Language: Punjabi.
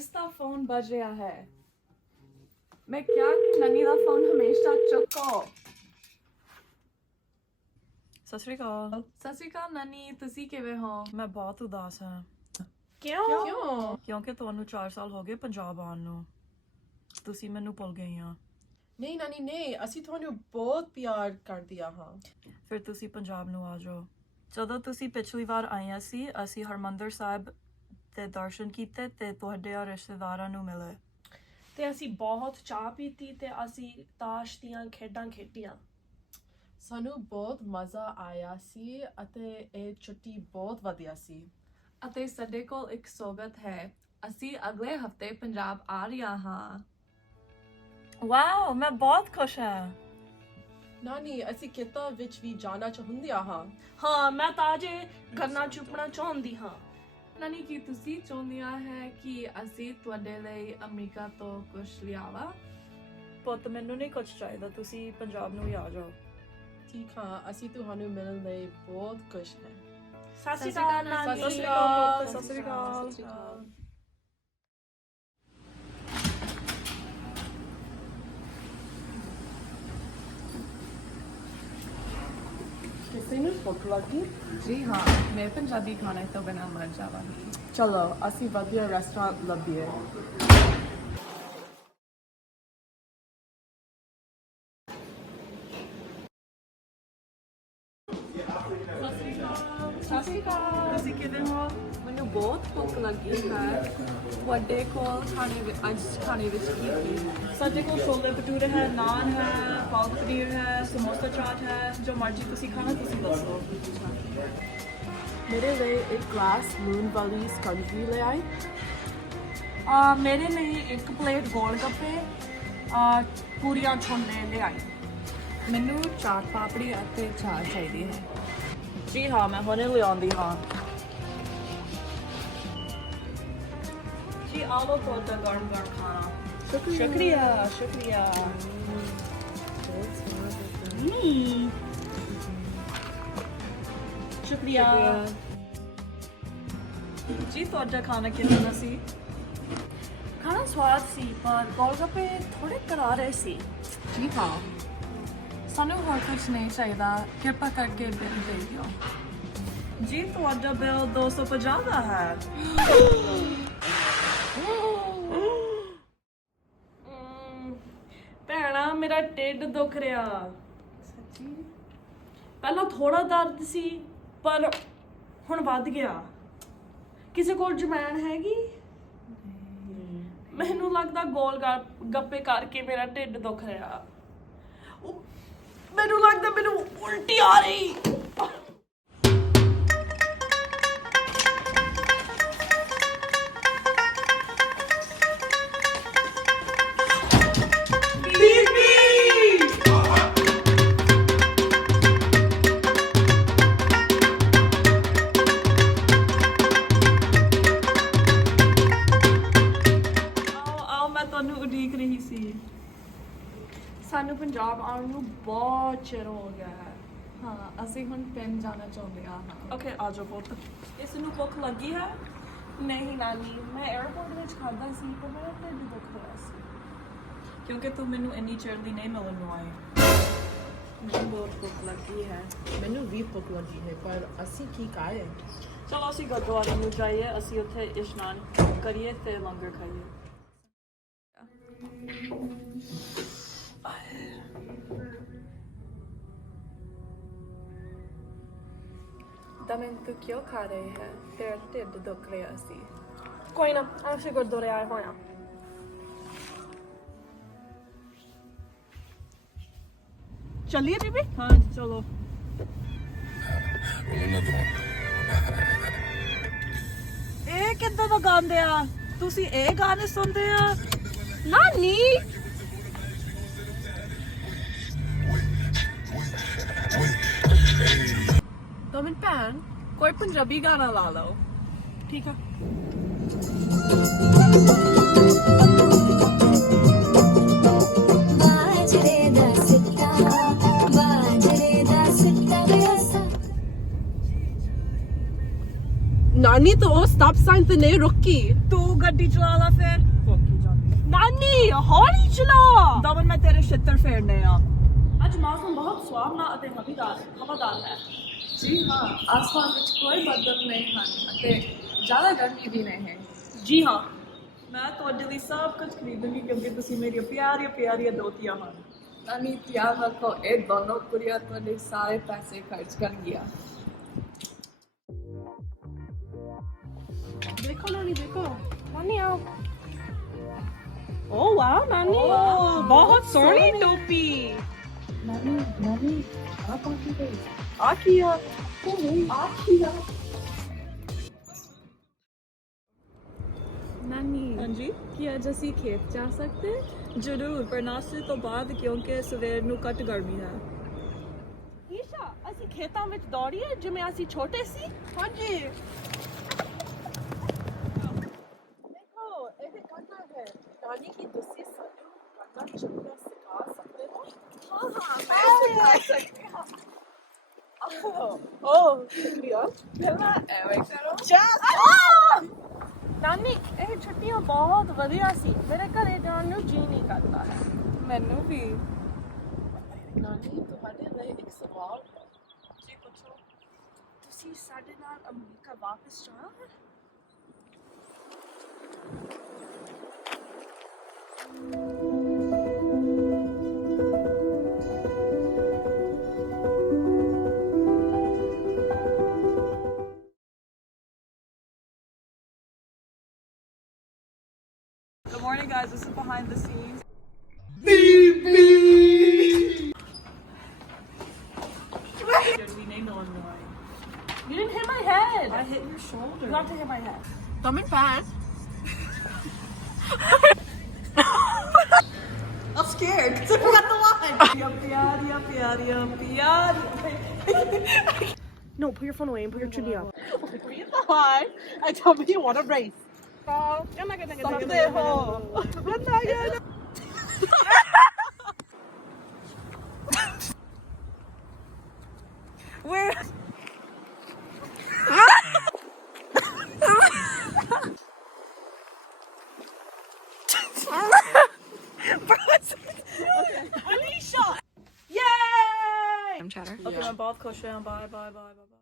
किसका फोन बज रहा है? मैं क्या कि नन्नी दा फोन हमेशा चुको। ਸਤਿ ਸ਼੍ਰੀ ਅਕਾਲ। ਸਤਿ ਸ਼੍ਰੀ ਅਕਾਲ ਨਾਨੀ, ਤੁਸੀਂ ਕਿਵੇਂ ਹੋ? ਮੈਂ ਬਹੁਤ ਉਦਾਸ ਹਾਂ। ਕਿਉਂ? ਕਿਉਂਕਿ ਤੁਹਾਨੂੰ 4 ਸਾਲ ਹੋ ਗਏ ਪੰਜਾਬ ਆਉਣ ਨੂੰ। ਤੁਸੀਂ ਮੈਨੂੰ ਭੁੱਲ ਗਏ ਆ। ਨਹੀਂ ਨਾਨੀ ਨਹੀਂ, ਅਸੀਂ ਤੁਹਾਨੂੰ ਬਹੁਤ ਪਿਆਰ ਕਰਦੇ ਹਾਂ। ਫਿਰ ਤੁਸੀਂ ਪੰਜਾਬ ਨੂੰ ਆ ਜਾਓ। ਜਦੋਂ ਤੁਸੀਂ ਪਿਛਲੀ ਵਾਰ ਆਈਆਂ ਸੀ ਅਸੀਂ ਹਰਮੰਦਰ ਸਾਹਿਬ ਦੇ ਦਰਸ਼ਨ ਕੀਤੇ ਤੇ ਤੁਹਾਡੇ ਰਿਸ਼ਤੇਦਾਰਾਂ ਨੂੰ ਮਿਲੇ ਤੇ ਅਸੀਂ ਬਹੁਤ ਚਾਹ ਪੀਤੀ ਤੇ ਅਸੀਂ ਤਾਸ਼ ਦੀਆਂ ਖੇਡਾਂ ਖੇਡੀਆਂ। ਸਾਨੂੰ ਬਹੁਤ ਮਜ਼ਾ ਆਇਆ ਸੀ ਅਤੇ ਇਹ ਛੁੱਟੀ ਬਹੁਤ ਵਧੀਆ ਸੀ। ਅਤੇ ਸਾਡੇ ਕੋਲ ਇੱਕ ਸੌਗਤ ਹੈ। ਅਸੀਂ ਅਗਲੇ ਹਫਤੇ ਪੰਜਾਬ ਆ ਰਿਹਾ ਹਾਂ। ਵਾਓ, ਮੈਂ ਬਹੁਤ ਖੁਸ਼ ਹਾਂ। ਨਾਨੀ ਅਸੀਂ ਖੇਤਾਂ ਵਿੱਚ ਵੀ ਜਾਣਾ ਚਾਹੁੰਦੇ ਹਾਂ। ਹਾਂ, ਮੈਂ ਤਾਂ ਅਜੇ ਗੰਨਾ ਚੁੱਪਣਾ ਚਾਹੁੰਦੀ ਹਾਂ। ਨਾਨੀ, ਕੀ ਤੁਸੀਂ ਚਾਹੁੰਦੀਆਂ ਹੈ ਕਿ ਅਸੀਂ ਤੁਹਾਡੇ ਲਈ ਅਮਰੀਕਾ ਤੋਂ ਕੁਝ ਲਿਆਵਾ? ਪੁੱਤ, ਮੈਨੂੰ ਨਹੀਂ ਕੁਝ ਚਾਹੀਦਾ, ਤੁਸੀਂ ਪੰਜਾਬ ਨੂੰ ਹੀ ਆ ਜਾਓ। ਠੀਕ ਹਾਂ, ਅਸੀਂ ਤੁਹਾਨੂੰ ਮਿਲਣ ਲਈ ਬਹੁਤ ਖੁਸ਼ ਹਾਂ। ਸਤਿ ਸ਼੍ਰੀ ਅਕਾਲ ਨਾਨੀ। ਸਤਿ ਸ਼੍ਰੀ ਅਕਾਲ। ਸਤਿ ਸ਼੍ਰੀ ਅਕਾਲ। ਕਿਸੇ ਨੂੰ ਭੁੱਖ ਲੱਗੀ? ਜੀ ਹਾਂ, ਮੈਂ ਪੰਜਾਬੀ ਖਾਣੇ ਤੋਂ ਬਿਨਾਂ ਮਰ ਜਾਵਾਂਗੀ। ਚਲੋ ਅਸੀਂ ਵਧੀਆ ਰੈਸਟੋਰੈਂਟ ਲੱਭੀਏ। ਸਤਿ ਸ਼੍ਰੀ ਅਕਾਲ। ਤੁਸੀਂ ਕਿਵੇਂ ਹੋ? ਮੈਨੂੰ ਬਹੁਤ ਭੁੱਖ ਲੱਗੀ ਹੈ। ਤੁਹਾਡੇ ਕੋਲ ਅੱਜ ਖਾਣੇ ਵਿੱਚ ਕੀ ਹੈ? ਸਾਡੇ ਕੋਲ ਛੋਲੇ ਭਟੂਰੇ ਹੈ, ਨਾਨ ਹੈ, ਪਾਲਕ ਪਨੀਰ ਹੈ, ਸਮੋਸਾ ਚਾਟ ਹੈ। ਜੋ ਮਰਜ਼ੀ ਤੁਸੀਂ ਖਾਣਾ ਤੁਸੀਂ ਦੱਸੋ। ਮੇਰੇ ਲਈ ਇੱਕ ਗਲਾਸ ਲੂਣ ਵਾਲੀ ਸਕੰਜੀ ਲੈ ਆਈ। ਮੇਰੇ ਲਈ ਇੱਕ ਪਲੇਟ ਗੋਲ ਗੱਪੇ ਪੂਰੀਆਂ ਛੋਲੇ ਲਿਆਈ। ਮੈਨੂੰ ਚਾਟ ਪਾਪੜੀ ਅਤੇ ਚਾਹ ਚਾਹੀਦੀ ਹੈ। ਜੀ ਹਾਂ, ਮੈਂ ਹੁਣੇ ਲਿਆਉਂਦੀ ਹਾਂ। ਜੀ ਆਲੋ ਤੁਹਾਡਾ ਗਰਮ ਖਾਣਾ। ਸ਼ੁਕਰੀਆ ਸ਼ੁਕਰੀਆ। ਸ਼ੁਕਰੀਆ ਜੀ। ਤੁਹਾਡਾ ਖਾਣਾ ਕਿੰਨਾ ਸੀ? ਖਾਣਾ ਸਵਾਦ ਸੀ ਪਰ ਗੋਲ ਗੱਪੇ ਥੋੜੇ ਕਰਾਰੇ ਸੀ। ਜੀ ਹਾਂ, ਸਾਨੂੰ ਹੋਰ ਕੁਝ ਨਹੀਂ ਚਾਹੀਦਾ। ਕਿਰਪਾ ਕਰਕੇ ਬਿੱਲ ਦੇ ਦਿਓ। ਜੀ ਤੁਹਾਡਾ ਬਿੱਲ 250 ਦਾ ਹੈ। ਭੈਣਾ, ਮੇਰਾ ਢਿੱਡ ਦੁਖ ਰਿਹਾ। ਸੱਚੀ? ਪਹਿਲਾਂ ਥੋੜਾ ਦਰਦ ਸੀ ਪਰ ਹੁਣ ਵੱਧ ਗਿਆ। ਕਿਸੇ ਕੋਲ ਜਮੈਣ ਹੈਗੀ? ਮੈਨੂੰ ਲੱਗਦਾ ਗੋਲ ਗੱਪੇ ਕਰਕੇ ਮੇਰਾ ਢਿੱਡ ਦੁਖ ਰਿਹਾ। ਮੈਨੂੰ ਲੱਗਦਾ ਮੈਨੂੰ ਉਲਟੀ ਆ ਰਹੀ। ਸਾਨੂੰ ਪੰਜਾਬ ਆਉਣ ਨੂੰ ਬਹੁਤ ਚਿਰ ਹੋ ਗਿਆ ਹੈ। ਹਾਂ, ਅਸੀਂ ਹੁਣ ਪਿੰਡ ਜਾਣਾ ਚਾਹੁੰਦੇ ਹਾਂ। ਓਕੇ, ਆ ਜਾਓ ਪੁੱਤ। ਇਸ ਨੂੰ ਭੁੱਖ ਲੱਗੀ ਹੈ? ਨਹੀਂ ਨਾਨੀ, ਮੈਂ 에어ਪੋਰਟ ਵਿੱਚ ਖਾਧਾ ਸੀ ਪਰ ਮੇਰਾ ਢਿੱਡ ਦੁਖ ਰਿਹਾ ਸੀ। ਕਿਉਂਕਿ ਤੂੰ ਮੈਨੂੰ ਇੰਨੀ ਚਿਰ ਦੀ ਨਹੀਂ ਮਿਲਣ ਨੂੰ ਆਈ। ਮੈਨੂੰ ਬਹੁਤ ਭੁੱਖ ਲੱਗੀ ਹੈ। ਮੈਨੂੰ ਵੀ ਭੁੱਖ ਲੱਗੀ ਹੈ ਪਰ ਅਸੀਂ ਕੀ ਖਾਏ? ਚਲੋ ਅਸੀਂ ਗੁਰਦੁਆਰੇ ਨੂੰ ਜਾਈਏ, ਅਸੀਂ ਉੱਥੇ ਇਸ਼ਨਾਨ ਕਰੀਏ ਤੇ ਲੰਗਰ ਖਾਈਏ। ਦਮਨ, ਤੂੰ ਕਿਉਂ ਖਾ ਰਹੀ ਹੈ? ਤੇਰਾ ਢਿੱਡ ਦੁਖ ਰਿਹਾ ਸੀ। ਕੋਈ ਨਾ, ਅਸੀਂ ਗੁਰਦੁਆਰੇ ਆਏ ਹੋਏ ਹਾਂ। ਚੱਲੀਏ ਬੀਬੀ? ਹਾਂ ਚਲੋ। ਇਹ ਕਿੱਦਾਂ ਦਾ ਗਾਉਂਦੇ ਆ? ਤੁਸੀਂ ਇਹ ਗਾਣੇ ਸੁਣਦੇ ਆ? ਨਾਨੀ, ਦਮਨ ਭੈਣ, ਕੋਈ ਪੰਜਾਬੀ ਗਾਣਾ ਲਾ ਲਓ। ਠੀਕ ਆ। ਨਾਨੀ ਤਾਂ ਉਹ ਸਟਾਪ ਸਾਈਨ ਤੇ ਨਹੀਂ ਰੁਕੀ ਤੂੰ ਗੱਡੀ ਚਲਾ ਲਾ ਫਿਰ ਨਾਨੀ ਹੌਲੀ ਚਲਾ ਦਮਨ ਮੈਂ ਤੇਰੇ ਛਿੱਤਰ ਫੇਰਨੇ ਆ ਅੱਜ ਮੌਸਮ ਬਹੁਤ ਸੁਹਾਵਣਾ ਅਤੇ ਹਵਾਦਾਰ ਹੈ ਜੀ ਹਾਂ ਆਸਮਾਨ ਵਿੱਚ ਕੋਈ ਬੱਦਲ ਨਹੀਂ ਹਨ ਅਤੇ ਜ਼ਿਆਦਾ ਗਰਮੀ ਵੀ ਨਹੀਂ ਹੈ ਜੀ ਹਾਂ ਮੈਂ ਤੁਹਾਡੇ ਲਈ ਸਭ ਕੁਝ ਖਰੀਦੂੰਗੀ ਕਿਉਂਕਿ ਤੁਸੀਂ ਮੇਰੀਆਂ ਪਿਆਰੀਆਂ ਪਿਆਰੀਆਂ ਦੋਤੀਆਂ ਹਨ ਨਾਨੀ ਧਿਆਨ ਰੱਖੋ ਇਹ ਦੋਨੋਂ ਕੁੜੀਆਂ ਤੁਹਾਡੇ ਸਾਰੇ ਪੈਸੇ ਖਰਚ ਕਰਨਗੀਆਂ ਦੇਖੋ ਨਾਨੀ ਦੇਖੋ ਨਾਨੀ ਆਓ ਓ ਵਾਓ ਨਾਨੀ ਬਹੁਤ ਸੋਹਣੀ ਟੋਪੀ ਨਾਨੀ ਆ ਪਾਕੀ ਗਈ ਆ ਕੀ ਆ ਨਾਨੀ ਹਾਂਜੀ ਕੀ ਅੱਜ ਅਸੀਂ ਖੇਤ ਜਾ ਸਕਦੇ ਜ਼ਰੂਰ ਪਰ ਨਾਸ਼ਤੇ ਤੋਂ ਬਾਅਦ ਕਿਉਂਕਿ ਸਵੇਰ ਨੂੰ ਘੱਟ ਗਰਮੀ ਹੈ ਈਸ਼ਾ ਅਸੀਂ ਖੇਤਾਂ ਵਿੱਚ ਦੌੜੀਏ ਜਿਵੇਂ ਅਸੀਂ ਛੋਟੇ ਸੀ ਹਾਂਜੀ ਦੇਖੋ ਇਹ ਕਾਕਾ ਹੈ ਨਾਨੀ ਕੀ ਤੁਸੀਂ ਸਾਨੂੰ ਕਾਕਾ ਚੱਲਣਾ ਸਿਖਾ ਸਕਦੇ ਹੋ ਹਾਂ ਮੈਂ ਸਿਖਾ ਸਕਦੀ ਹਾਂ ਓ ਸ਼ੁਕਰੀਆ ਪਹਿਲਾਂ ਐਵੇਂ ਕਰੋ ਨਾਨੀ ਇਹ ਛੁੱਟੀਆਂ ਬਹੁਤ ਵਧੀਆ ਸੀ ਮੇਰੇ ਘਰੇ ਜਾਣ ਨੂੰ ਜੀ ਨਹੀਂ ਕਰਦਾ ਹੈ ਮੈਨੂੰ ਵੀ ਨਾਨੀ ਤੁਹਾਡੇ ਲਈ ਇੱਕ ਸਵਾਲ ਹੈ ਜੀ ਪੁੱਛੋ ਤੁਸੀਂ ਸਾਡੇ ਨਾਲ ਅਮਰੀਕਾ ਵਾਪਸ ਜਾਣਾ ਹੈ Good morning guys, this is behind the scenes. We need no one knowing. You didn't hit my head I hit your shoulder. you have to hit my head Daman fan I'm scared because I forgot the line. Piaria, piaria, piaria. no put your phone away and put your chunni up Hi, I tell me you want to race. Where? Anisha yay I'm chatter Okay, मैं बहुत खुश हूँ. Bye, bye, bye, bye, bye.